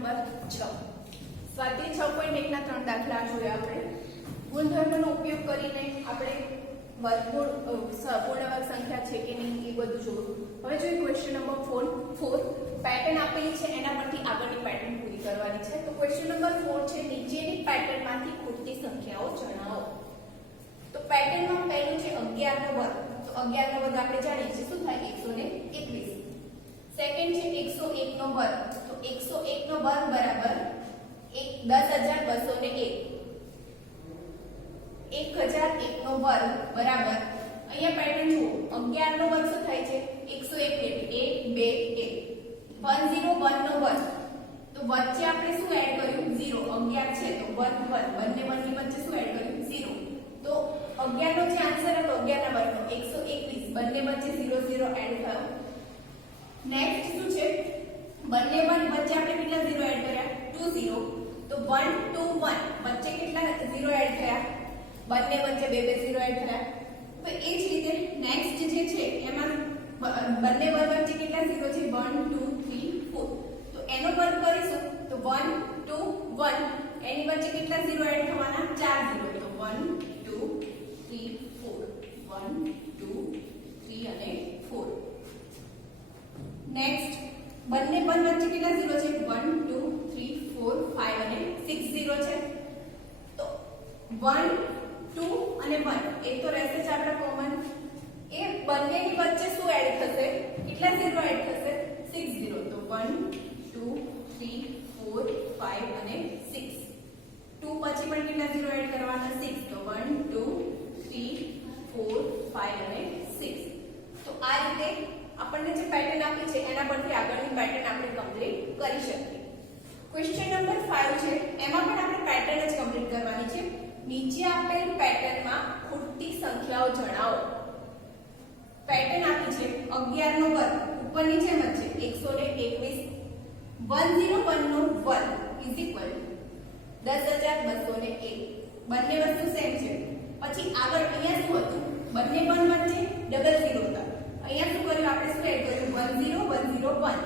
Number 6 સ્વાધ્યાય 6.1 ના 3 દાખલા જોયા આપણે ગુણધર્મનો ઉપયોગ કરીને આપણે વર્ગમૂળ પૂર્ણાંક સંખ્યા છે કે નહીં એ બધું જોયું. હવે જોઈએ ક્વેશ્ચન નંબર 4 પેટર્ન આપેલી છે એના પરથી આગળની પેટર્ન પૂરી કરવાની છે. તો ક્વેશ્ચન નંબર 4 છે નીચેની પેટર્નમાંથી ખૂટતી સંખ્યાઓ જણાવો. તો પેટર્નમાં પહેલું છે 11 નો વર્ગ. તો 11 નો વર્ગ આપણે જાણીએ છીએ શું થાય 121. સેકન્ડ છે 101 નો વર્ગ. તો 101 નો વર્ગ બરાબર 10201. 1001 નો વર્ગ બરાબર અહીંયા પેટર્ન જુઓ 11 નો વર્ગ શું થાય છે 101 એટલે 1 2 1 101 નો વર્ગ. તો વચ્ચે આપણે શું એડ કર્યું 0. 11 છે તો 1 1 બંને વર્ગની વચ્ચે શું એડ કર્યું 0. તો 11 નો જે આન્સર હતો 11 ના વર્ગનો 121 બંને વચ્ચે 0 0 એડ થયો. નેક્સ્ટ શું છે બંને વર્ગ વચ્ચે આપણે કેટલા 0 એડ કર્યા 2 0. તો 1 2 1 વચ્ચે કેટલા 0 એડ થયા બંને વચ્ચે 2 2 0 એડ થયા. તો એ જ રીતે નેક્સ્ટ જે છે એમાં બંને વર્ગ વચ્ચે કેટલા 0 છે 1 2 3 4. તો એનો વર્ગ કરીશું તો 1 2 1 એની વચ્ચે કેટલા 0 એડ થવાના 4 0. તો 1 2 3 4 1 2 3 અને 4. નેક્સ્ટ બંને વર્ગ વચ્ચે કેટલા 0 છે 1 2 3 4 5 અને 6 0 છે. તો 1 2 અને 1 એક તો રહેશે જ આપણા કોમન. એ બંનેની વચ્ચે શું એડ થશે કેટલા 0 એડ થશે 6 0. તો 1 2 3 4 5 અને 6. 2 પછી પણ કેટલા 0 એડ કરવાના 6. તો 1 2 3 4 5 અને 6. તો આ રીતે આપણને જે પેટર્ન આપી છે એના પરથી આગળની પેટર્ન આપણે કમ્પ્લીટ કરી શકીએ. ક્વેશ્ચન નંબર 5 છે એમાં પણ આપણે પેટર્ન જ કમ્પ્લીટ કરવાની છે. નીચે આપેલ પેટર્નમાં ખૂટતી સંખ્યાઓ જણાવો. પેટર્ન આપી છે 11 નો વર્ગ ઉપરની જેમ જ છે 121. 101 નો વર્ગ = 10201. બંને વસ્તુ સેમ છે. પછી આગળ અહીંયા શું હતું બંને પણ વચ્ચે ડબલ 0 હતા. અહીંયા શું કર્યું આપણે શું એડ કર્યું 10101.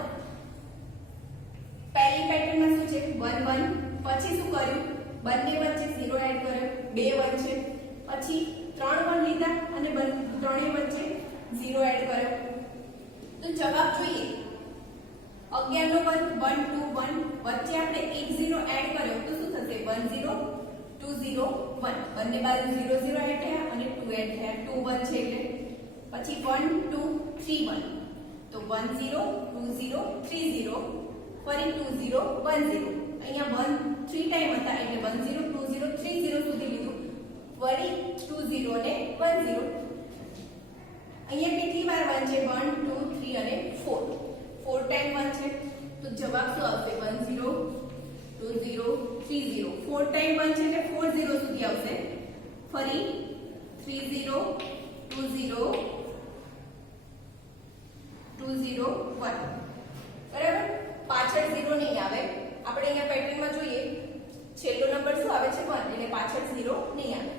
પહેલી પેટર્નમાં શું છે 11 પછી શું કર્યું બંને વચ્ચે 0 એડ કર્યો 2 1 છે. પછી 3 1 લીધા અને ત્રણેય વચ્ચે 0 એડ કર્યો. તો જવાબ જોઈએ 11 નો વર્ગ 1 2 1 વચ્ચે આપણે 1 0 એડ કર્યો તો શું થશે 1 0 2 0 1. બંને બાજુ 0 0 એડ થયા અને 2 એડ થયા 2 1 છે એટલે. પછી 1 2 3 1. તો 1 0 2 0 3 0 ફરી 2 0 1 0. અહીંયા 1 3 ટાઈમ હતા એટલે 1 0 2 0 3 0 સુધી લીધું. વળી 2 0 ને 1 0. અહીંયા કેટલી વાર 1 છે 1 2 3 અને 4. 4 ટાઈમ 1 છે તો જવાબ શું આવશે 1 0 2 0 3 0. 4 ટાઈમ 1 છે એટલે 4 0 સુધી આવશે. ફરી 3 0 2 0 2 0 1. બરાબર પાછળ 0 નહીં આવે. આપણે અહીંયા પેટર્નમાં જોઈએ છેલ્લો નંબર શું આવે છે 1 એટલે પાછળ 0 નહીં આવે.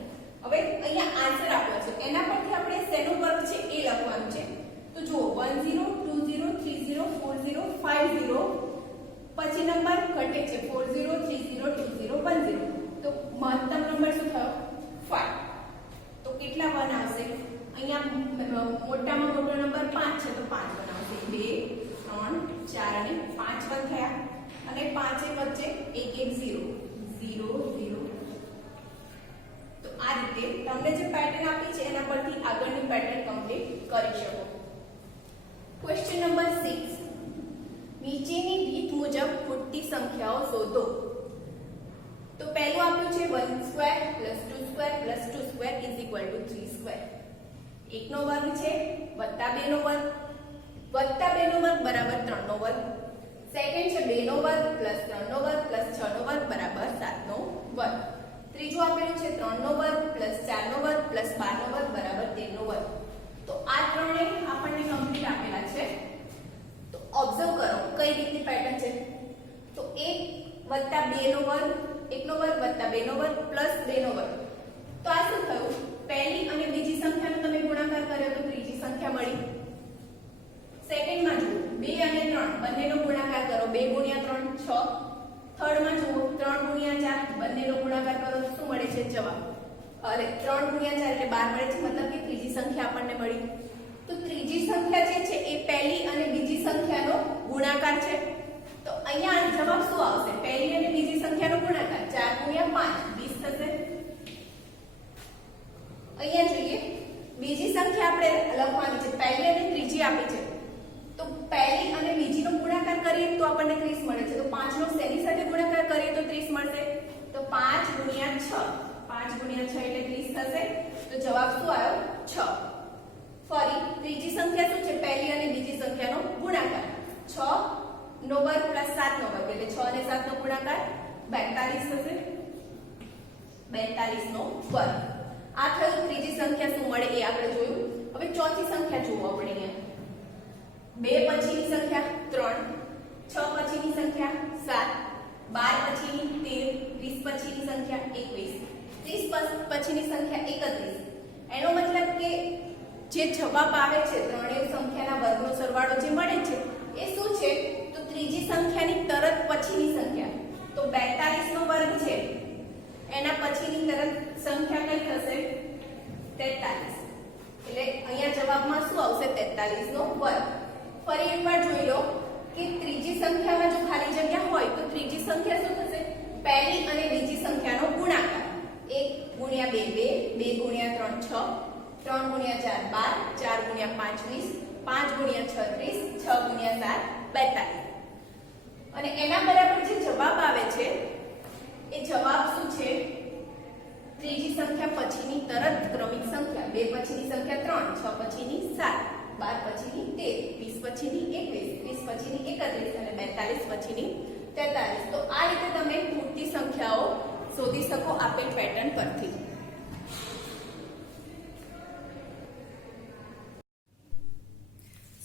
હવે અહીંયા આન્સર આપ્યો છે એના પરથી આપણે શેનો વર્ગ છે એ લખવાનું છે. તો જુઓ 1 0 2 0 3 0 4 0 5 0. પછી નંબર ઘટે છે 4 0 3 0 2 0 1 0. તો મહત્તમ નંબર શું થયો 5. તો કેટલા 1 આવશે અહીંયા મોટામાં મોટો નંબર 5 છે તો 5 બનાવશે 2 3 4 અને 5 1 થયા. અને 5 વચ્ચે 1 1 0 0 0. તો આ રીતે તમને જે પેટર્ન આપી છે એના પરથી આગળની પેટર્ન કમ્પ્લીટ કરી શકો. ક્વેશ્ચન નંબર 6 નીચેની રીત મુજબ ખૂટતી સંખ્યાઓ શોધો. તો પહેલું આપ્યું છે 1 સ્ક્વેર 2 સ્ક્વેર 2 સ્ક્વેર = 3 સ્ક્વેર. 1 નો વર્ગ છે વત્તા 2 નો વર્ગ વત્તા 2 નો વર્ગ બરાબર 3 નો વર્ગ. સેકન્ડ છે 2 નો વર્ગ 3 નો વર્ગ 6 નો વર્ગ બરાબર 7 નો વર્ગ. ત્રીજું આપેલું છે 3 નો વર્ગ 4 નો વર્ગ 12 નો વર્ગ બરાબર 13 નો વર્ગ. તો આ ત્રણે આપણને કમ્પ્લીટ આપેલા છે. તો ઓબ્ઝર્વ કરો કઈ રીતની પેટર્ન છે. તો 1 + 2 નો વર્ગ 1 નો વર્ગ + 2 નો વર્ગ 2 નો વર્ગ. તો આ શું થયું પહેલી અને બીજી સંખ્યાનો તમે ગુણાકાર કર્યો તો ત્રીજી સંખ્યા મળી. સેકન્ડમાં જુઓ 2 અને 3 બંનેનો ગુણાકાર કરો 2 × 3 6 ભાગફળમાં જુઓ 3 ગુણ્યા 4 બંનેનો ગુણાકાર કરો તો શું મળે છે જવાબ. અરે 3 ગુણ્યા 4 એટલે 12 મળે છે, મતલબ કે ત્રીજી સંખ્યા આપણને મળી. તો ત્રીજી સંખ્યા જે છે એ પહેલી અને બીજી સંખ્યાનો ગુણાકાર છે. તો અહીંયા જવાબ શું આવશે? પહેલી અને બીજી સંખ્યાનો ગુણાકાર 4 ગુણ્યા 5 20 થશે. અહીંયા જોઈએ બીજી સંખ્યા આપણે લખવાની છે, પહેલી અને ત્રીજી આપી છે. તો પહેલી અને બીજીનો ગુણાકાર કરીએ તો આપણને 30 મળે છે. તો 5 નો શેની સાથે ગુણાકાર કરીએ તો 30 મળશે. તો 5 ગુણ્યા 6 5 ગુણ્યા 6 એટલે 30 થશે. તો જવાબ શું આવ્યો? 6. ફરી ત્રીજી સંખ્યા શું છે? પહેલી અને બીજી સંખ્યાનો ગુણાકાર 6 નો વર્ગ પ્લસ 7 નો વર્ગ એટલે 6 અને 7 નો ગુણાકાર 42 થશે. 42 નો વર્ગ. આ થયું ત્રીજી સંખ્યા શું મળે એ આપણે જોયું. હવે ચોથી સંખ્યા જુઓ આપણે અહીંયા. 2 પછીની સંખ્યા 3, 6 પછીની સંખ્યા 7, 12 પછીની 13, 20 પછીની સંખ્યા 21, 30 પછીની સંખ્યા 31. એનો મતલબ કે જે જવાબ આવે છે ત્રણેય સંખ્યાના વર્ગનો સરવાળો જે મળે છે એ શું છે? તો ત્રીજી સંખ્યાની તરત પછીની સંખ્યા. તો 42 નો વર્ગ છે એના પછીની તરત સંખ્યા કઈ થશે? 43. એટલે અહીંયા જવાબમાં શું આવશે? 43 નો વર્ગ. ફરી એકવાર જોઈ લો કે ત્રીજી સંખ્યામાં જો ખાલી જગ્યા હોય તો ત્રીજી સંખ્યા શું થશે? પહેલી અને બીજી સંખ્યાનો ગુણાકાર. 1 ગુણ્યા 2 2, 2 ગુણ્યા 3 6, 3 ગુણ્યા 4 12, 4 ગુણ્યા 5 20, 5 ગુણ્યા 36, 6 ગુણ્યા 7 42. અને એના બરાબર જે જવાબ આવે છે એ જવાબ શું છે? ત્રીજી સંખ્યા પછીની તરત ક્રમિક સંખ્યા. 2 પછીની સંખ્યા 3, 6 પછીની 7, 12 પછીની 13, 20 પછીની 21, 30 પછીની 31 અને 42 પછીની 43. તો આ રીતે તમે પૂરતી સંખ્યાઓ શોધી શકો આપેલ પેટર્ન પરથી.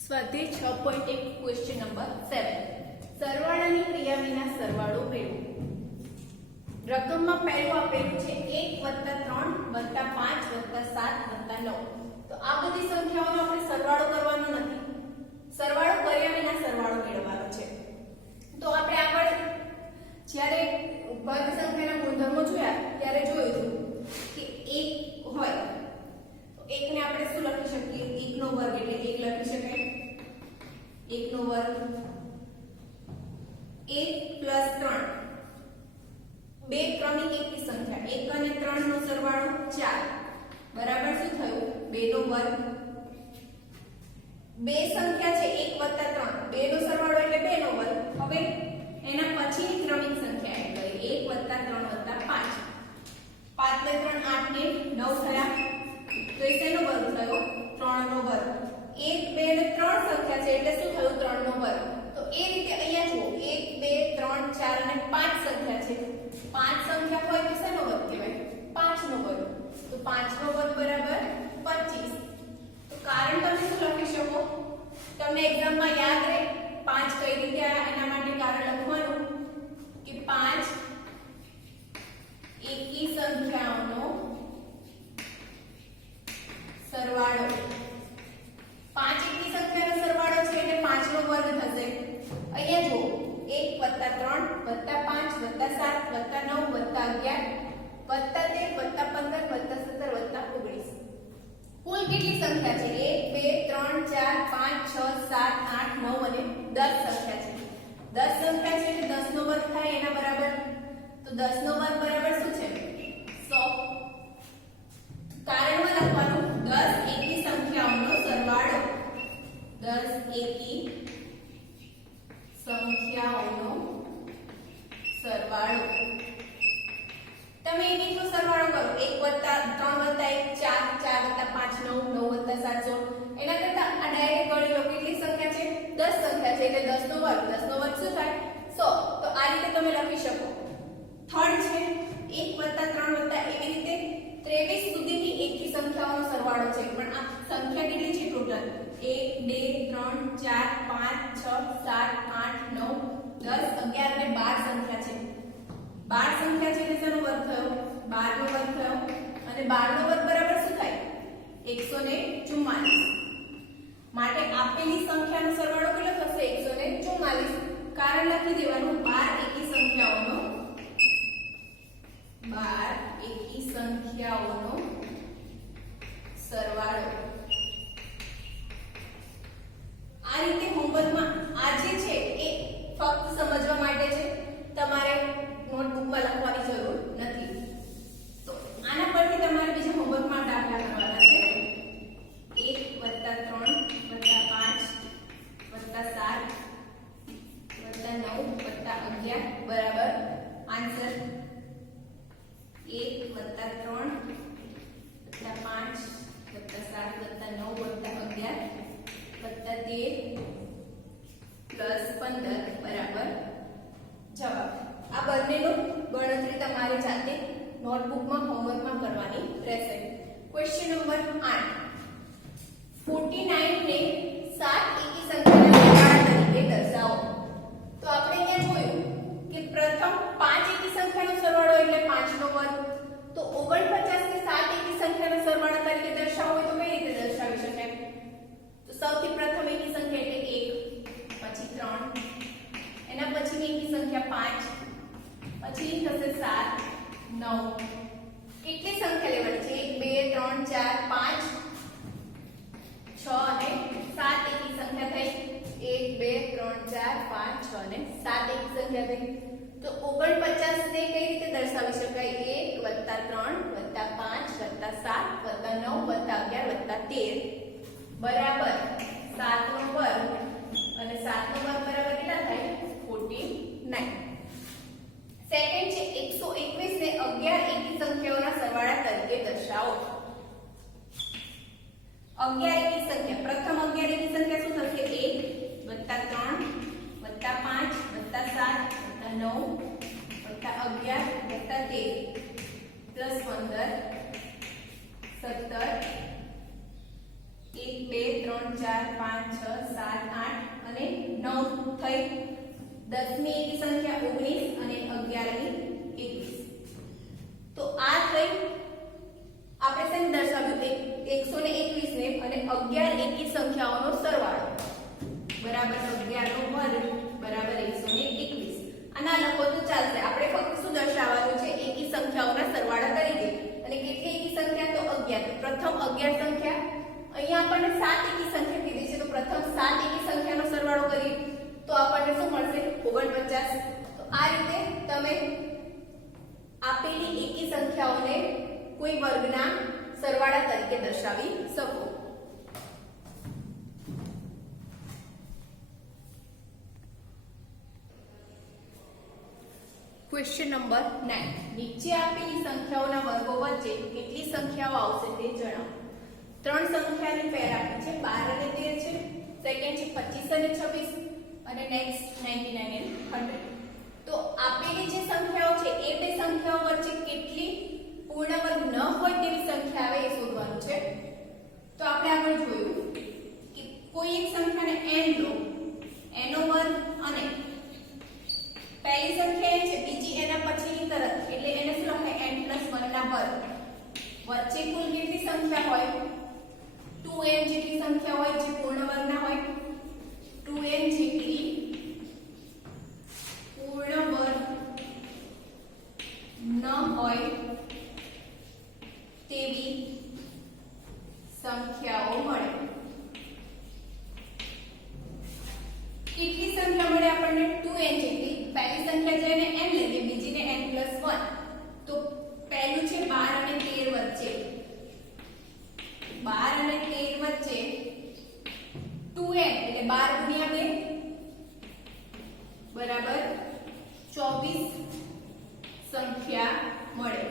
સ્વાધ્યાય 6.1 ક્વેશ્ચન નંબર 7. સરવાળાની ક્રિયા વિના સરવાળો મેળવો. રકમમાં પહેલું આપેલું છે 1 + 3 + 5 + 7 + 9. તો આ બધી સંખ્યાઓનો આપણે સરવાળો કરવાનો નથી, સરવાળો કર્યા વિના સરવાળો મેળવવાનો છે. તો આપણે આગળ જ્યારે વર્ગ સંખ્યાના ગુણધર્મો જોયા ત્યારે જોયું કે 1 હોય તો 1 ને આપણે શું લખી શકીએ? 1 નો વર્ગ એટલે 1 લખી શકાય. 1 નો વર્ગ 1 + 3 બે ક્રમિક એકી સંખ્યા 1 અને 3 નો સરવાળો 4 બરાબર શું થયું? 2 નો વર્ગ. બે સંખ્યા છે 1 + 3, 2 નો સરવાળો એટલે 2 નો વર્ગ. હવે એના પછીની ક્રમિક સંખ્યા એડ કરીએ 1 + 3 + 5. 5 + 3 8 ને 9 થયા. તો એ શેનો વર્ગ થયો? 3 નો વર્ગ. 1 2 અને 3 સંખ્યા છે એટલે શું થયું? 3 નો વર્ગ. તો એ રીતે અહીંયા જુઓ 1 2 3 4 અને 5 સંખ્યા છે. 5 સંખ્યા હોય તો શેનો વર્ગ કહેવાય? 5 નો વર્ગ. તો 5 નો વર્ગ બરાબર 25. તો કારણ તમે શું લખી શકો? તમને એક્ઝામમાં યાદ રહે 5 કઈ રીતે આવ્યા એના માટે કારણ લખવાનું કે 5 એકી સંખ્યાઓનો સરવાળો. 5 એકી સંખ્યાનો સરવાળો છે એટલે 5 નો વર્ગ થશે. અહીંયા જુઓ 1 + 3 + 5 + 7 + 9 + 11 + 13 + 15 + 17 + 19. કુલ કેટલી સંખ્યા છે? 1 2 3 4 5 6 7 8 9 અને 10 સંખ્યા છે. 10 સંખ્યા છે એટલે 10 નો વર્ગ થાય એના બરાબર. તો 10 નો વર્ગ બરાબર શું છે? 100. કારણમાં લખવાનું 10 એકી સંખ્યાઓનો સરવાળો. 10 એકી સંખ્યાઓનો સરવાળો. તમે એકનો સરવાળો કરો 1 + 3 + 1 4, 4 + 5 9, 9 + 7 16. એના કરતા આ ડાયરેક્ટ ગણી લો કેટલી સંખ્યા છે? 10 સંખ્યા છે એટલે 10 નો વર્ગ. 10 નો વર્ગ શું થાય? 100. તો આ રીતે તમે લખી શકો. થર્ડ છે 1 + 3 + એવી રીતે 23 સુધીની એકી સંખ્યાઓનો સરવાળો છે. પણ આ સંખ્યા કેટલી છે ટોટલ? 1 2 3 4 5 6 7 8 9 10 11 અને 12 સંખ્યા છે. 12 સંખ્યા છે એટલે શેનો વર્ગ થયો? 12 નો વર્ગ થયો. અને 12 નો વર્ગ બરાબર શું થાય? 144. માટે આપેલી સંખ્યાનો સરવાળો કેટલો થશે? 144. કારણ લખી દેવાનું 12 એકી સંખ્યા સંખ્યાઓનો 12 એકી સંખ્યાઓનો સરવાળો. આ રીતે હોમવર્કમાં આ જે છે એ ફક્ત સમજવા માટે છે, તમારે નોટબુકમાં લખવાની જરૂર નથી. તો આના પરથી તમારે બીજા હોમવર્કમાં દાખલા કરવાના છે. 1 + 3 + 5 + 7 + 9 + 11 બરાબર આન્સર 1 + 3 + 5 + 7 + 9 + 11 + 13 + 15 બરાબર જવાબ. આ બંનેનું ગણતરી તમારે જાતે નોટબુકમાં હોમવર્કમાં કરવાની રહેશે. Question number 8. 49 ને 7 એકી સંખ્યાના સરવાળા તરીકે દર્શાવો. તો આપણે અહીંયા જોયું કે પ્રથમ 5 એકી સંખ્યાનો સરવાળો એટલે 5 નો વર્ગ. તો 49 ને 7 એકી સંખ્યાનો સરવાળા તરીકે દર્શાવવો હોય તો કઈ રીતે દર્શાવી શકાય? તો સૌથી પ્રથમ એકી સંખ્યા એટલે 1, પછી 3, એના પછીની એકી સંખ્યા 5, પછી થશે 7, 9. કેટલી સંખ્યા લેવાની છે? 1, 2, 3, 4, 5, 6 અને 7 એકી સંખ્યા થઈ. 1, 2, 3, 4, 5, 6 અને 7 એકી સંખ્યા થઈ. તો 49 ને કઈ રીતે દર્શાવી શકાય? 1 + 3 + 5 + 7 + 9 + 11 + 13 બરાબર 7 નો વર્ગ. અને 7 નો વર્ગ બરાબર કેટલા થાય? 49. સેકન્ડ છે 121 ને 11 એકી સંખ્યાઓના સરવાળા તરીકે દર્શાવો. 11 એકી સંખ્યા, પ્રથમ 11 એકી સંખ્યા શું થશે? 1 + 3 + 5 + 7 + 9 + 11 + 13 + 15 17 1 2 3 4 5 6 7 8 અને 9 થઈ. 10મી એકી સંખ્યા 19 અને 11મી 21. તો આ થઈ આપણે શેને દર્શાવ્યું? 121 ને અને 11 એકી સંખ્યાઓનો સરવાળો બરાબર 11 નો વર્ગ બરાબર 121. આના લખો તો ચાલશે. આપણે ફક્ત શું દર્શાવવાનું છે? એકી સંખ્યાઓના સરવાળા તરીકે. અને કેટલી એકી સંખ્યા? તો 11. પ્રથમ 11 સંખ્યા, અહીંયા આપણને 7 એકી સંખ્યા કીધી છે, તો પ્રથમ 7 એકી સંખ્યાનો સરવાળો કરીએ તો આપણને શું મળશે? 49. તો આ રીતે તમે આપેલી એકી સંખ્યાઓને કોઈ વર્ગના સરવાળા તરીકે દર્શાવી શકો. Question number 9. નીચે આપેલી સંખ્યાઓના વર્ગો વચ્ચે કેટલી સંખ્યાઓ આવશે તે જણાવો. 3 સંખ્યાની પેર આપી છે, 12 અને 13 છે. સેકન્ડ છે 25 અને 26 અને નેક્સ્ટ 99 અને 100. તો આપેલી જે સંખ્યાઓ છે એ બે સંખ્યાઓ વચ્ચે કેટલી પૂર્ણ વર્ગ ન હોય તેવી સંખ્યા આવે એ શોધવાનું છે. તો આપણે આગળ જોયું કે કોઈ એક સંખ્યાને n લો, એનો વર્ગ અને પહેલી સંખ્યા એ છે, બીજી એના પછીની તરફ એટલે એને શું લખાય? n+1 ના વર્ગ. વચ્ચે કુલ કેટલી સંખ્યા હોય? 2n જેટલી સંખ્યા હોય જે પૂર્ણ વર્ગના હોય. 2n જેટલી પૂર્ણ વર્ગ ન હોય તેવી સંખ્યાઓ મળે. કેટલી સંખ્યા મળે આપણને? 2n જેટલી. પહેલી સંખ્યા જેને n લઈએ, બીજીને n+1. તો પહેલું છે 12 અને 13 વચ્ચે. 12 અને 13 વચ્ચે 2n એટલે 12 × 2 બરાબર 24 સંખ્યા મળે.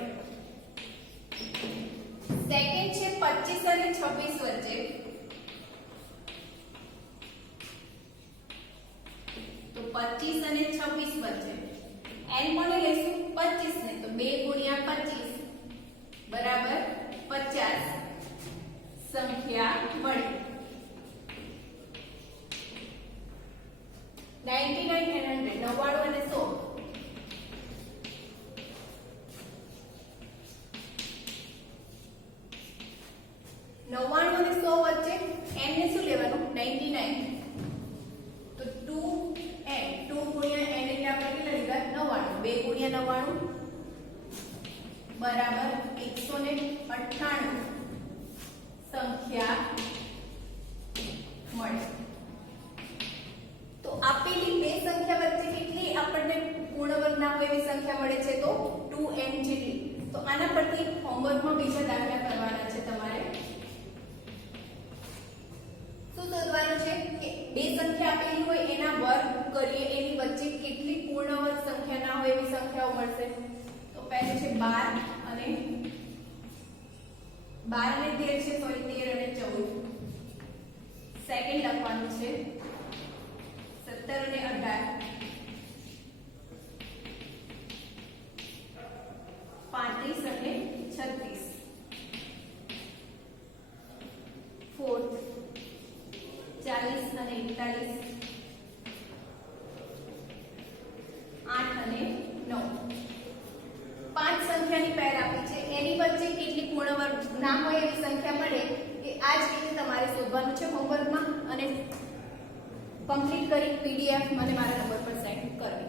સેકન્ડ છે 25 અને 26 વચ્ચે. તો 25 અને 26 વચ્ચે n કોને લઈશું? 25 ને. તો 2 × 25 બરાબર 50 સંખ્યા મળે. 99 and 100 99 અને 100. નવ્વાણું અને 100 વચ્ચે n ને શું લેવાનું? 99. તો 2n 2 × n એટલે આપણે કેટલા લીધા? 99. બરાબર 198 સંખ્યા મળે. તો આપેલી બે સંખ્યા વચ્ચે કેટલી આપણને પૂર્ણ વર્ગ ના હોય એવી સંખ્યા મળે છે? તો 2n જેટલી. તો આના પરથી હોમવર્કમાં બીજા દાખલા કરવાના છે તમારે. શું શોધવાનું છે કે બે સંખ્યા આપેલી હોય એના વર્ગ કરીએ, એની વચ્ચે કેટલી પૂર્ણ વર્ગ સંખ્યા ના હોય એવી સંખ્યાઓ મળશે. તો પહેલું છે 12 અને 13 છે, સોરી 13 અને 14. સેકન્ડ લખવાનું છે 17 અને 18, 35 અને 36, ફોર્થ 40 અને 41, 8 અને 9. પાંચ સંખ્યાની પેર આપી છે, એની વચ્ચે કેટલી પૂર્ણ વર્ગ ના હોય એવી સંખ્યા મળે એ આ જ રીતે તમારે શોધવાનું છે હોમવર્કમાં. અને કમ્પ્લીટ કરી PDF મને મારા નંબર પર સેન્ડ કરવી.